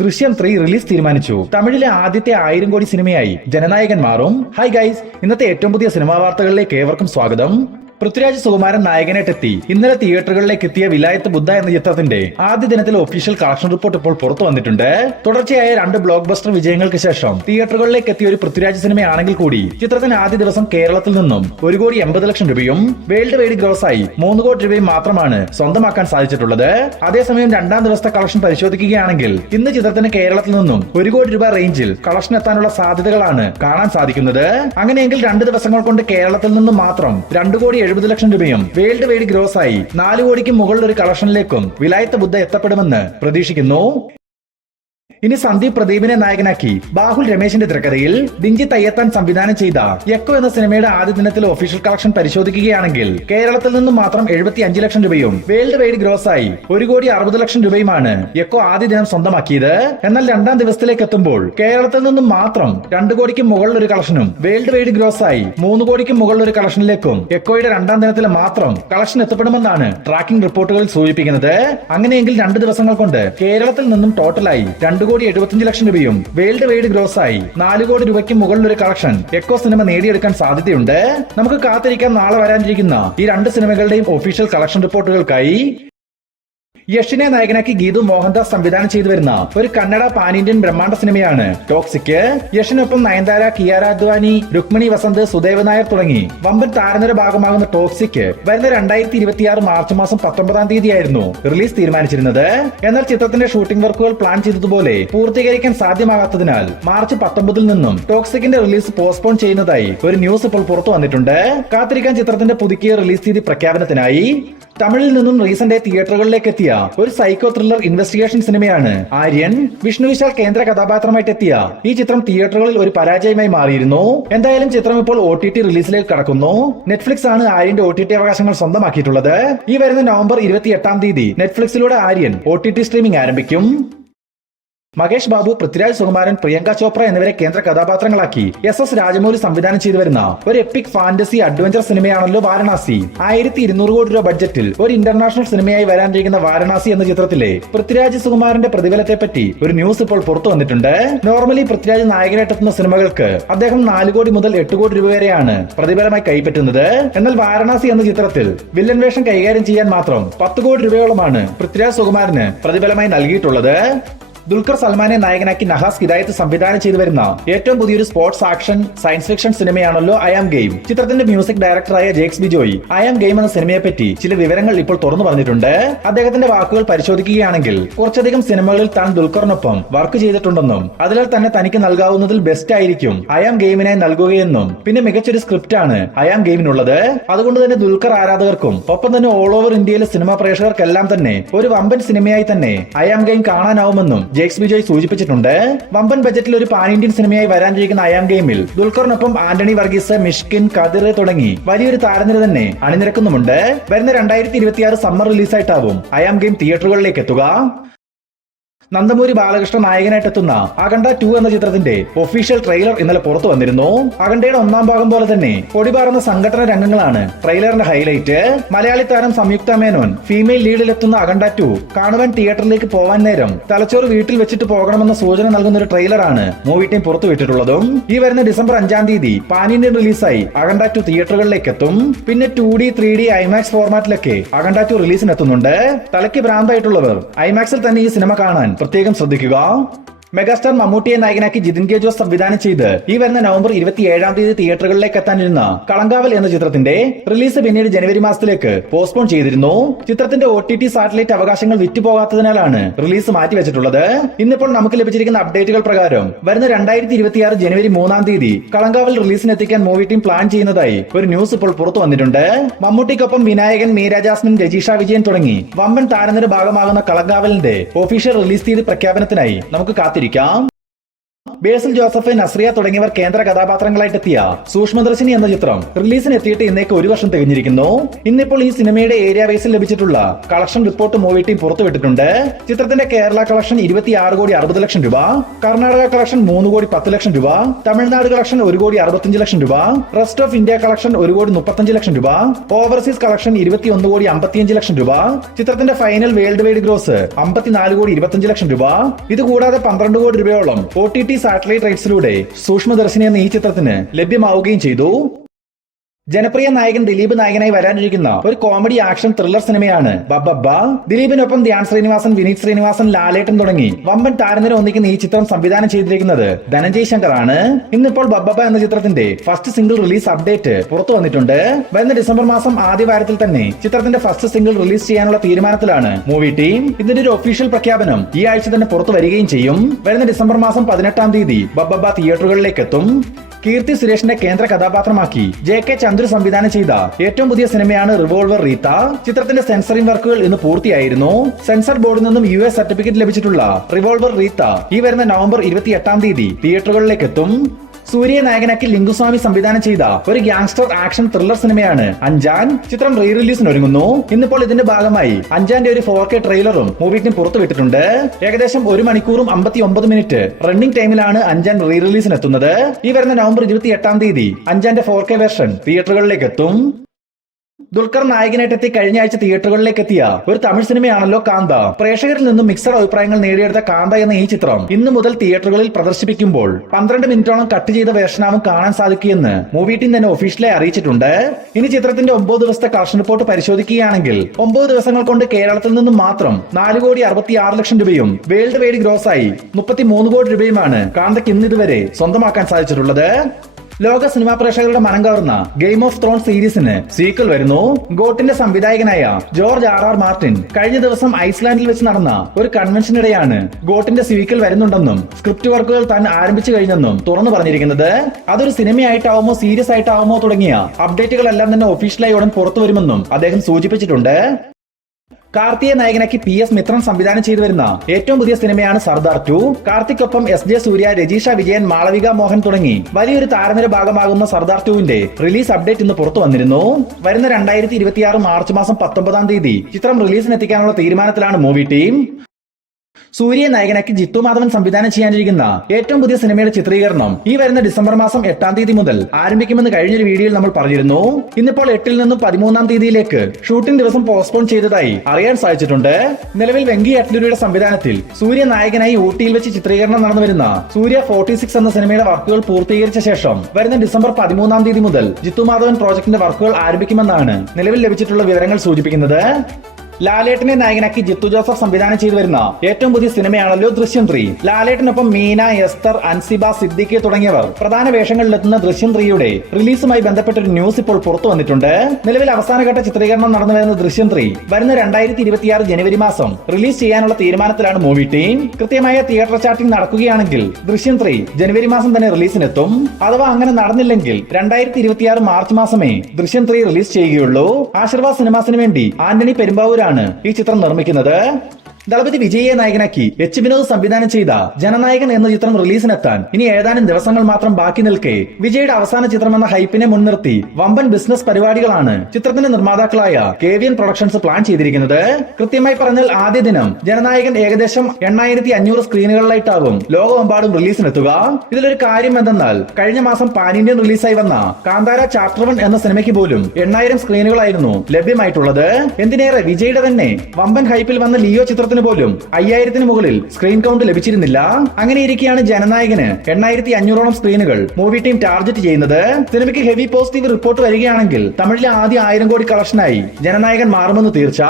ദൃശ്യം 3 റിലീസ് തീരുമാനിച്ചു. തമിഴിലെ ആദ്യത്തെ 1000 കോടി സിനിമയായി ജനനായകൻ മാറും. ഹായ് ഗൈസ്, ഇന്നത്തെ ഏറ്റവും പുതിയ സിനിമാ വാർത്തകളിലേക്ക് ഏവർക്കും സ്വാഗതം. പൃഥ്വിരാജ് സുകുമാരൻ നായകനായിട്ടെത്തി ഇന്നലെ തിയേറ്ററുകളിലേക്ക് എത്തിയ വിലായത്ത് ബുദ്ധ എന്ന ചിത്രത്തിന്റെ ആദ്യ ദിനത്തിലെ ഒഫീഷ്യൽ കളക്ഷൻ റിപ്പോർട്ട് ഇപ്പോൾ പുറത്തു വന്നിട്ടുണ്ട്. തുടർച്ചയായ 2 ബ്ലോക്ക് ബസ്റ്റർ വിജയങ്ങൾക്ക് ശേഷം തിയേറ്ററുകളിലേക്ക് എത്തിയ ഒരു പൃഥ്വിരാജ് സിനിമയാണെങ്കിൽ കൂടി ചിത്രത്തിന് ആദ്യ ദിവസം കേരളത്തിൽ നിന്നും 1,80,00,000 രൂപയും വേൾഡ് വൈഡ് ഗ്രോസായി 3 കോടി രൂപയും മാത്രമാണ് സ്വന്തമാക്കാൻ സാധിച്ചിട്ടുള്ളത്. അതേസമയം രണ്ടാം ദിവസത്തെ കളക്ഷൻ പരിശോധിക്കുകയാണെങ്കിൽ ഇന്ന് ചിത്രത്തിന് കേരളത്തിൽ നിന്നും 1 കോടി രൂപ റേഞ്ചിൽ കളക്ഷൻ എത്താനുള്ള സാധ്യതകളാണ് കാണാൻ സാധിക്കുന്നത്. അങ്ങനെയെങ്കിൽ 2 ദിവസങ്ങൾ കൊണ്ട് കേരളത്തിൽ നിന്നും മാത്രം 2,70,00,000 രൂപയും വേൾഡ് വൈഡ് ഗ്രോസായി 4 കോടിക്ക് മുകളിൽ ഒരു കളക്ഷനിലേക്കും വിലായത്ത് ബുദ്ധ എത്തപ്പെടുമെന്ന് പ്രതീക്ഷിക്കുന്നു. ഇനി സന്ദീപ് പ്രദീപിനെ നായകനാക്കി ബാഹുൽ രമേശിന്റെ തിരക്കഥയിൽ ദിഞ്ചി തയ്യത്താൻ സംവിധാനം ചെയ്ത എക്കോ എന്ന സിനിമയുടെ ആദ്യ ദിനത്തിലെ ഒഫീഷ്യൽ കളക്ഷൻ പരിശോധിക്കുകയാണെങ്കിൽ കേരളത്തിൽ നിന്നും മാത്രം 75 ലക്ഷം രൂപയും വേൾഡ് വൈഡ് ഗ്രോസായി 1,60,00,000 രൂപയുമാണ് എക്കോ ആദ്യ ദിനം സ്വന്തമാക്കിയത്. എന്നാൽ രണ്ടാം ദിവസത്തിലേക്ക് എത്തുമ്പോൾ കേരളത്തിൽ നിന്നും മാത്രം 2 കോടിക്ക് മുകളിൽ ഒരു കളക്ഷനും വേൾഡ് വൈഡ് ഗ്രോസായി 3 കോടിക്ക് മുകളിൽ ഒരു കളക്ഷനിലേക്കും എക്കോയുടെ രണ്ടാം ദിനത്തിൽ മാത്രം കളക്ഷൻ എത്തപ്പെടുമെന്നാണ് ട്രാക്കിംഗ് റിപ്പോർട്ടുകൾ സൂചിപ്പിക്കുന്നത്. അങ്ങനെയെങ്കിൽ 2 ദിവസങ്ങൾ കൊണ്ട് കേരളത്തിൽ നിന്നും ടോട്ടലായി 2,75,00,000 രൂപയും വേൾഡ് വൈഡ് ഗ്രോസായി 4 കോടി രൂപയ്ക്ക് മുകളിൽ ഒരു കളക്ഷൻ എക്കോ സിനിമ നേടിയെടുക്കാൻ സാധ്യതയുണ്ട്. നമുക്ക് കാത്തിരിക്കാം നാളെ വരാനിരിക്കുന്ന ഈ 2 സിനിമകളുടെയും ഒഫീഷ്യൽ കളക്ഷൻ റിപ്പോർട്ടുകൾക്കായി. യഷിനെ നായകനാക്കി ഗീതു മോഹൻദാസ് സംവിധാനം ചെയ്തു വരുന്ന ഒരു കന്നഡ പാൻ ഇന്ത്യൻ ബ്രഹ്മാണ്ഡ സിനിമയാണ് ടോക്സിക്. യഷിനൊപ്പം നയൻതാര, കിയാര അദ്വാനി, രുക്മിണി വസന്ത്, സുദേവ് നായർ തുടങ്ങി വമ്പൻ താരനിര ഭാഗമാകുന്ന ടോക്സിക് വരുന്ന 2026 മാർച്ച് മാസം 19-ാം തീയതിയായിരുന്നു റിലീസ് തീരുമാനിച്ചിരുന്നത്. എന്നാൽ ചിത്രത്തിന്റെ ഷൂട്ടിംഗ് വർക്കുകൾ പ്ലാൻ ചെയ്തതുപോലെ പൂർത്തീകരിക്കാൻ സാധ്യമാകാത്തതിനാൽ മാർച്ച് 19-ൽ നിന്നും ടോക്സിക്കിന്റെ റിലീസ് പോസ്റ്റ്പോൺ ചെയ്യുന്നതായി ഒരു ന്യൂസ് ഇപ്പോൾ പുറത്തു വന്നിട്ടുണ്ട്. കാത്തിരിക്കാൻ ചിത്രത്തിന്റെ പുതുക്കിയ റിലീസ് തീയതി പ്രഖ്യാപനത്തിനായി. തമിഴിൽ നിന്നും റീസെന്റ് തിയേറ്ററുകളിലേക്ക് എത്തിയ ഒരു സൈക്കോ ത്രില്ലർ ഇൻവെസ്റ്റിഗേഷൻ സിനിമയാണ് ആര്യൻ. വിഷ്ണു വിശാൽ കേന്ദ്ര കഥാപാത്രമായിട്ട് എത്തിയ ഈ ചിത്രം തിയേറ്ററുകളിൽ ഒരു പരാജയമായി മാറിയിരുന്നു. എന്തായാലും ചിത്രം ഇപ്പോൾ OTT റിലീസിലേക്ക് കടക്കുന്നു. നെറ്റ്ഫ്ലിക്സ് ആണ് ആര്യന്റെ OTT അവകാശങ്ങൾ സ്വന്തമാക്കിയിട്ടുള്ളത്. ഈ വരുന്ന നവംബർ 28-ാം തീയതി നെറ്റ്ഫ്ലിക്സിലൂടെ ആര്യൻ OTT സ്ട്രീമിംഗ് ആരംഭിക്കും. മഹേഷ് ബാബു, പൃഥ്വിരാജ് സുകുമാരൻ, പ്രിയങ്ക ചോപ്ര എന്നിവരെ കേന്ദ്ര കഥാപാത്രങ്ങളാക്കി SS രാജമൗലി സംവിധാനം ചെയ്തു വരുന്ന ഒരു എപ്പിക് ഫാന്റസി അഡ്വഞ്ചർ സിനിമയാണല്ലോ വാരണാസി. 1,200 കോടി രൂപ ബഡ്ജറ്റിൽ ഒരു ഇന്റർനാഷണൽ സിനിമയായി വരാനിരിക്കുന്ന വാരണാസി എന്ന ചിത്രത്തിലെ പൃഥ്വിരാജ് സുകുമാരന്റെ പ്രതിഫലത്തെ പറ്റി ഒരു ന്യൂസ് ഇപ്പോൾ പുറത്തു വന്നിട്ടുണ്ട്. നോർമലി പൃഥ്വിരാജ് നായകനായിട്ടെത്തുന്ന സിനിമകൾക്ക് അദ്ദേഹം 4 കോടി മുതൽ 8 കോടി രൂപ വരെയാണ് പ്രതിഫലമായി കൈപ്പറ്റുന്നത്. എന്നാൽ വാരണാസി എന്ന ചിത്രത്തിൽ വില്ലൻ വേഷം കൈകാര്യം ചെയ്യാൻ മാത്രം 10 കോടി രൂപയോളമാണ് പൃഥ്വിരാജ് സുകുമാരന് പ്രതിഫലമായി നൽകിയിട്ടുള്ളത്. ദുൽഖർ സൽമാനെ നായകനാക്കി നഹാസ് ഹിദായത്ത് സംവിധാനം ചെയ്തു വരുന്ന ഏറ്റവും പുതിയൊരു സ്പോർട്സ് ആക്ഷൻ സയൻസ് ഫിക്ഷൻ സിനിമയാണല്ലോ ഐ ആം ഗെയിം. ചിത്രത്തിന്റെ മ്യൂസിക് ഡയറക്ടറായ Jakes Bejoy I am game എന്ന സിനിമയെ പറ്റി ചില വിവരങ്ങൾ ഇപ്പോൾ തുറന്നു പറഞ്ഞിട്ടുണ്ട്. അദ്ദേഹത്തിന്റെ വാക്കുകൾ പരിശോധിക്കുകയാണെങ്കിൽ കുറച്ചധികം സിനിമകളിൽ താൻ ദുൽഖറിനൊപ്പം വർക്ക് ചെയ്തിട്ടുണ്ടെന്നും അതിനാൽ തന്നെ തനിക്ക് നൽകാവുന്നതിൽ ബെസ്റ്റ് ആയിരിക്കും ഐ ആം ഗെയിമിനായി നൽകുകയെന്നും പിന്നെ മികച്ചൊരു സ്ക്രിപ്റ്റ് ആണ് ഐ ആം ഗെയിമിനുള്ളത്. അതുകൊണ്ട് തന്നെ ദുൽഖർ ആരാധകർക്കും ഒപ്പം തന്നെ ഓൾ ഓവർ ഇന്ത്യയിലെ സിനിമാ പ്രേക്ഷകർക്കെല്ലാം തന്നെ ഒരു വമ്പൻ സിനിമയായി തന്നെ ഐ ആം ഗെയിം കാണാനാവുമെന്നും ജേക്സ് ബിജോയ് സൂചിപ്പിച്ചിട്ടുണ്ട്. വമ്പൻ ബജറ്റിൽ ഒരു പാൻ ഇന്ത്യൻ സിനിമയായി വരാനിരിക്കുന്ന ഐ ആം ഗെയിമിൽ ദുൽഖറിനൊപ്പം ആന്റണി വർഗീസ്, മിഷ്കിൻ, കദിർ തുടങ്ങി വലിയൊരു താരനിര തന്നെ അണിനിരക്കുന്നുമുണ്ട്. വരുന്ന 2026 സമ്മർ റിലീസായിട്ടാവും ഐ ആം ഗെയിം തിയേറ്ററുകളിലേക്ക് എത്തുക. നന്ദമൂരി ബാലകൃഷ്ണൻ നായകനായിട്ടെത്തുന്ന അഖണ്ഡ 2 എന്ന ചിത്രത്തിന്റെ ഒഫീഷ്യൽ ട്രെയിലർ ഇന്നലെ പുറത്തു വന്നിരുന്നു. അഖണ്ഡയുടെ 1-ാം ഭാഗം പോലെ തന്നെ പൊടിപാറുന്ന സംഘടന രംഗങ്ങളാണ് ട്രെയിലറിന്റെ ഹൈലൈറ്റ്. മലയാളി താരം സംയുക്ത മേനോൻ ഫീമെയിൽ ലീഡിലെത്തുന്ന അഖണ്ഡ 2 കാണുവാൻ തിയേറ്ററിലേക്ക് പോവാൻ നേരം തലച്ചോറ് വീട്ടിൽ വെച്ചിട്ട് പോകണമെന്ന സൂചന നൽകുന്ന ഒരു ട്രെയിലറാണ് മൂവി ടീം പുറത്തുവിട്ടിട്ടുള്ളതും. ഈ വരുന്ന ഡിസംബർ 5-ാം തീയതി പാൻ ഇന്ത്യൻ റിലീസായി അഖണ്ഡ 2 തിയേറ്ററുകളിലേക്ക് എത്തും. പിന്നെ 2D 3D IMAX ഫോർമാറ്റിലൊക്കെ അഖണ്ഡ 2 റിലീസിനെത്തുന്നുണ്ട്. തലയ്ക്ക് ഭ്രാന്തായിട്ടുള്ളവർ IMAXിൽ തന്നെ ഈ സിനിമ കാണാൻ പ്രത്യേകം ശ്രദ്ധിക്കുക. മെഗാസ്റ്റാർ മമ്മൂട്ടിയെ നായകനാക്കി ജിതിൻ കെ ജോസ് സംവിധാനം ചെയ്ത് ഈ വരുന്ന നവംബർ 27-ാം തീയതി തിയേറ്ററുകളിലേക്ക് എത്താനിരുന്ന കളങ്കാവൽ എന്ന ചിത്രത്തിന്റെ റിലീസ് പിന്നീട് ജനുവരി മാസത്തിലേക്ക് പോസ്റ്റ്പോൺ ചെയ്തിരുന്നു. ചിത്രത്തിന്റെ OTT സാറ്റലൈറ്റ് അവകാശങ്ങൾ വിറ്റുപോകാത്തതിനാലാണ് റിലീസ് മാറ്റിവെച്ചിട്ടുള്ളത്. ഇന്നിപ്പോൾ നമുക്ക് ലഭിച്ചിരിക്കുന്ന അപ്ഡേറ്റുകൾ പ്രകാരം വരുന്ന 2026 ജനുവരി 3-ാം തീയതി കളങ്കാവൽ റിലീസിനെത്തിക്കാൻ മൂവി ടീം പ്ലാൻ ചെയ്യുന്നതായി ഒരു ന്യൂസ് ഇപ്പോൾ പുറത്തു വന്നിട്ടുണ്ട്. മമ്മൂട്ടിക്കൊപ്പം വിനായകൻ, മീര ജാസ്മിൻ, രജീഷ വിജയൻ തുടങ്ങി വമ്പൻ താരനിര ഭാഗമാകുന്ന കളങ്കാവലിന്റെ ഒഫീഷ്യൽ റിലീസ് തീയതി പ്രഖ്യാപനത്തിനായി നമുക്ക് കാത്തിരിക്കാം. ബേസിൽ ജോസഫ്, നസ്രിയ തുടങ്ങിയവർ കേന്ദ്ര കഥാപാത്രങ്ങളായിട്ടെത്തിയ സൂക്ഷ്മദർശിനി എന്ന ചിത്രം റിലീസിന് എത്തിയിട്ട് ഇന്നേക്ക് 1 വർഷം തികഞ്ഞിരിക്കുന്നു. ഇന്നിപ്പോൾ ഈ സിനിമയുടെ ഏരിയ വൈസിൽ ലഭിച്ചിട്ടുള്ള കളക്ഷൻ റിപ്പോർട്ട് മൂവി ടീം പുറത്തുവിട്ടിട്ടുണ്ട്. ചിത്രത്തിന്റെ കേരള കളക്ഷൻ 26,60,00,000 രൂപ, കർണാടക കളക്ഷൻ 3,10,00,000 രൂപ, തമിഴ്നാട് കളക്ഷൻ 1,65,00,000 രൂപ, റെസ്റ്റ് ഓഫ് ഇന്ത്യ കളക്ഷൻ 1,35,00,000 രൂപ, ഓവർസീസ് കളക്ഷൻ 21,55,00,000 രൂപ. ചിത്രത്തിന്റെ ഫൈനൽ വേൾഡ് വൈഡ് ഗ്രോസ് 54,25,00,000 രൂപ. ഇതുകൂടാതെ 12 കോടി രൂപയോളം OTT സാറ്റലൈറ്റ് റൈറ്റ്സിലൂടെ സൂക്ഷ്മദർശിനി എന്ന ഈ ചിത്രത്തിന് ലഭ്യമാവുകയും ചെയ്തു. ജനപ്രിയ നായകൻ ദിലീപ് നായകനായി വരാനിരിക്കുന്ന ഒരു കോമഡി ആക്ഷൻ ത്രില്ലർ സിനിമയാണ് ബബ്ബബ്ബ. ദിലീപിനൊപ്പം ധ്യാൻ ശ്രീനിവാസൻ, വിനീത് ശ്രീനിവാസൻ, ലാലേട്ടൻ തുടങ്ങി വമ്പൻ താരനിര ഒന്നിക്കുന്ന ഈ ചിത്രം സംവിധാനം ചെയ്തിരിക്കുന്നത് ധനഞ്ജയ് ശങ്കർ ആണ്. ഇന്നിപ്പോൾ ബബ്ബബ്ബ എന്ന ചിത്രത്തിന്റെ ഫസ്റ്റ് സിംഗിൾ റിലീസ് അപ്ഡേറ്റ് പുറത്തു വന്നിട്ടുണ്ട്. വരുന്ന ഡിസംബർ മാസം ആദ്യ വാരത്തിൽ തന്നെ ചിത്രത്തിന്റെ ഫസ്റ്റ് സിംഗിൾ റിലീസ് ചെയ്യാനുള്ള തീരുമാനത്തിലാണ് മൂവി ടീം. ഇതിന്റെ ഒരു ഒഫീഷ്യൽ പ്രഖ്യാപനം ഈ ആഴ്ച തന്നെ പുറത്തു വരികയും ചെയ്യും. വരുന്ന ഡിസംബർ മാസം 18-ാം തീയതി ബബ്ബബ്ബ തിയേറ്ററുകളിലേക്ക് എത്തും. കീർത്തി സുരേഷിനെ കേന്ദ്ര കഥാപാത്രമാക്കി JK ചന്ദ്രു സംവിധാനം ചെയ്ത ഏറ്റവും പുതിയ സിനിമയാണ് റിവോൾവർ റീത്ത. ചിത്രത്തിന്റെ സെൻസറിംഗ് വർക്കുകൾ ഇന്ന് പൂർത്തിയായിരുന്നു. സെൻസർ ബോർഡിൽ നിന്നും US സർട്ടിഫിക്കറ്റ് ലഭിച്ചിട്ടുള്ള റിവോൾവർ റീത്ത ഈ വരുന്ന നവംബർ 28-ാം തീയതി തിയേറ്ററുകളിലേക്ക് എത്തും. സൂര്യ നായകനാക്കി ലിംഗുസ്വാമി സംവിധാനം ചെയ്ത ഒരു ഗ്യാങ്സ്റ്റർ ആക്ഷൻ ത്രില്ലർ സിനിമയാണ് അഞ്ചാൻ. ചിത്രം റീ റിലീസിന് ഒരുങ്ങുന്നു. ഇന്നിപ്പോൾ ഇതിന്റെ ഭാഗമായി അഞ്ചാന്റെ ഒരു 4K ട്രെയിലറും മൂവി ടീം പുറത്തുവിട്ടിട്ടുണ്ട്. ഏകദേശം 1 മണിക്കൂറും 59 മിനിറ്റ് റണ്ണിംഗ് ടൈമിലാണ് അഞ്ചാൻ റീ റിലീസിന് എത്തുന്നത്. ഈ വരുന്ന നവംബർ 28-ാം തീയതി അഞ്ചാന്റെ 4K വെർഷൻ തിയേറ്ററുകളിലേക്ക് എത്തും. ദുൽഖർ നായകനായിട്ടെത്തി കഴിഞ്ഞ ആഴ്ച തിയേറ്ററുകളിലേക്ക് എത്തിയ ഒരു തമിഴ് സിനിമയാണല്ലോ കാന്ത. പ്രേക്ഷകരിൽ നിന്നും മിക്സഡ് അഭിപ്രായങ്ങൾ നേടിയെടുത്ത കാന്ത എന്ന ഈ ചിത്രം ഇന്നു മുതൽ തിയേറ്ററുകളിൽ പ്രദർശിപ്പിക്കുമ്പോൾ 12 മിനിറ്റോളം കട്ട് ചെയ്ത വേർഷനാവും കാണാൻ സാധിക്കുമെന്ന് മൂവി ടീം തന്നെ ഒഫീഷ്യലായി അറിയിച്ചിട്ടുണ്ട്. ഇനി ചിത്രത്തിന്റെ 9 ദിവസത്തെ കളക്ഷൻ റിപ്പോർട്ട് പരിശോധിക്കുകയാണെങ്കിൽ 9 ദിവസങ്ങൾ കൊണ്ട് കേരളത്തിൽ നിന്നും മാത്രം 4,66,00,000 രൂപയും വേൾഡ് വൈഡ് ഗ്രോസായി 33 കോടി രൂപയുമാണ് കാന്തയ്ക്ക് ഇന്ന് ഇതുവരെ സ്വന്തമാക്കാൻ സാധിച്ചിട്ടുള്ളത്. ലോക സിനിമാ പ്രേക്ഷകരുടെ മനം കവർന്ന ഗെയിം ഓഫ് ത്രോൺസ് സീരീസിന് സീക്വൽ വരുന്നു. ഗോട്ടിന്റെ സംവിധായകനായ ജോർജ് R.R. മാർട്ടിൻ കഴിഞ്ഞ ദിവസം ഐസ്ലാൻഡിൽ വെച്ച് നടന്ന ഒരു കൺവെൻഷനിടെയാണ് ഗോട്ടിന്റെ സീക്വൽ വരുന്നുണ്ടെന്നും സ്ക്രിപ്റ്റ് വർക്കുകൾ താൻ ആരംഭിച്ചു കഴിഞ്ഞെന്നും തുറന്നു പറഞ്ഞിരിക്കുന്നത്. അതൊരു സിനിമയായിട്ടാവുമോ സീരീസ് ആയിട്ടാവുമോ തുടങ്ങിയ അപ്ഡേറ്റുകളെല്ലാം തന്നെ ഒഫീഷ്യലായി ഉടൻ പുറത്തു വരുമെന്നും അദ്ദേഹം സൂചിപ്പിച്ചിട്ടുണ്ട്. കാർത്തിയെ നായകനാക്കി PS മിത്രൻ സംവിധാനം ചെയ്തു വരുന്ന ഏറ്റവും പുതിയ സിനിമയാണ് സർദാർ 2. കാർത്തിക്കൊപ്പം SJ സൂര്യ, രജീഷ വിജയൻ, മാളവിക മോഹൻ തുടങ്ങി വലിയൊരു താരനിര ഭാഗമാകുന്ന സർദാർ 2വിന്റെ റിലീസ് അപ്ഡേറ്റ് ഇന്ന് പുറത്തു വന്നിരുന്നു. വരുന്ന 2026 മാർച്ച് മാസം 19-ാം തീയതി ചിത്രം റിലീസിനെത്തിക്കാനുള്ള തീരുമാനത്തിലാണ് മൂവി ടീം. സൂര്യ നായകനാക്കി ജിത്തു മാധവൻ സംവിധാനം ചെയ്യാനിരിക്കുന്ന ഏറ്റവും പുതിയ സിനിമയുടെ ചിത്രീകരണം ഈ വരുന്ന ഡിസംബർ മാസം 8-ാം തീയതി മുതൽ ആരംഭിക്കുമെന്ന് കഴിഞ്ഞൊരു വീഡിയോയിൽ നമ്മൾ പറഞ്ഞിരുന്നു. ഇന്നിപ്പോൾ 8-ൽ നിന്നും 13-ാം തീയതിയിലേക്ക് ഷൂട്ടിംഗ് ദിവസം പോസ്റ്റ്പോൺ ചെയ്തതായി അറിയാൻ സാധിച്ചിട്ടുണ്ട്. നിലവിൽ വെങ്കി അറ്റ്ലൂരിയുടെ സംവിധാനത്തിൽ സൂര്യ നായകനായി ഊട്ടിയിൽ വെച്ച് ചിത്രീകരണം നടന്നു വരുന്ന സൂര്യ 46 എന്ന സിനിമയുടെ വർക്കുകൾ പൂർത്തീകരിച്ച ശേഷം വരുന്ന ഡിസംബർ 13-ആം തീയതി മുതൽ ജിത്തു മാധവൻ പ്രോജക്ടിന്റെ വർക്കുകൾ ആരംഭിക്കുമെന്നാണ് നിലവിൽ ലഭിച്ചിട്ടുള്ള വിവരങ്ങൾ സൂചിപ്പിക്കുന്നത്. ലാലേട്ടനെ നായകനാക്കി ജിത്തു ജോസഫ് സംവിധാനം ചെയ്തു വരുന്ന ഏറ്റവും പുതിയ സിനിമയാണല്ലോ ദൃശ്യം 3. ലാലേട്ടനൊപ്പം മീന, എസ്തർ, അൻസിബ, സിദ്ദിഖ് തുടങ്ങിയവർ പ്രധാന വേഷങ്ങളിലെത്തുന്ന ദൃശ്യം 3യുടെ റിലീസുമായി ബന്ധപ്പെട്ട ഒരു ന്യൂസ് ഇപ്പോൾ പുറത്തു വന്നിട്ടുണ്ട്. നിലവിൽ അവസാനഘട്ട ചിത്രീകരണം നടന്നു വരുന്ന ദൃശ്യം 3 വരുന്ന 2026 ജനുവരി മാസം റിലീസ് ചെയ്യാനുള്ള തീരുമാനത്തിലാണ് മൂവി ടീം. കൃത്യമായ തിയേറ്റർ ചാർട്ടിംഗ് നടക്കുകയാണെങ്കിൽ ദൃശ്യം 3 ജനുവരി മാസം തന്നെ റിലീസിനെത്തും. അഥവാ അങ്ങനെ നടന്നില്ലെങ്കിൽ 2026 മാർച്ച് മാസമേ ദൃശ്യം 3 റിലീസ് ചെയ്യുകയുള്ളൂ. ആശീർവാദ് സിനിമാസിന് വേണ്ടി ആന്റണി പെരുമ്പാവൂരാണ് ഈ ചിത്രം നിർമ്മിക്കുന്നത്. ദളപതി വിജയെ നായകനാക്കി H. വിനോദ് സംവിധാനം ചെയ്ത ജനനായകൻ എന്ന ചിത്രം റിലീസിനെത്താൻ ഇനി ഏതാനും ദിവസങ്ങൾ മാത്രം ബാക്കി നിൽക്കെ വിജയുടെ അവസാന ചിത്രമെന്ന ഹൈപ്പിനെ മുൻനിർത്തി വമ്പൻ ബിസിനസ് പരിപാടികളാണ് ചിത്രത്തിന്റെ നിർമ്മാതാക്കളായ KVN പ്രൊഡക്ഷൻസ് പ്ലാൻ ചെയ്തിരിക്കുന്നത്. കൃത്യമായി പറഞ്ഞാൽ ആദ്യ ദിനം ജനനായകൻ ഏകദേശം 8,500 സ്ക്രീനുകളിലായിട്ടാവും ലോകമെമ്പാടും റിലീസിനെത്തുക. ഇതിലൊരു കാര്യം എന്തെന്നാൽ കഴിഞ്ഞ മാസം പാൻ ഇന്ത്യൻ റിലീസായി വന്ന കാന്താര ചാപ്റ്റർ 1 എന്ന സിനിമയ്ക്ക് പോലും 8,000 സ്ക്രീനുകളായിരുന്നു ലഭ്യമായിട്ടുള്ളത്. എന്തിനേറെ വിജയുടെ തന്നെ വമ്പൻ ഹൈപ്പിൽ വന്ന ലിയോ ചിത്രത്തിന് പോലും 5,000-ന് മുകളിൽ സ്ക്രീൻ കൗണ്ട് ലഭിച്ചിരുന്നില്ല. അങ്ങനെയിരിക്കെയാണ് ജനനായകന് 8,500ഓളം സ്ക്രീനുകൾ മൂവി ടീം ടാർഗറ്റ് ചെയ്യുന്നത്. സിനിമയ്ക്ക് ഹെവി പോസിറ്റീവ് റിപ്പോർട്ട് വരികയാണെങ്കിൽ തമിഴിലെ ആദ്യ 1,000 കോടി കളക്ഷനായി ജനനായകൻ മാറുമെന്ന് തീർച്ച.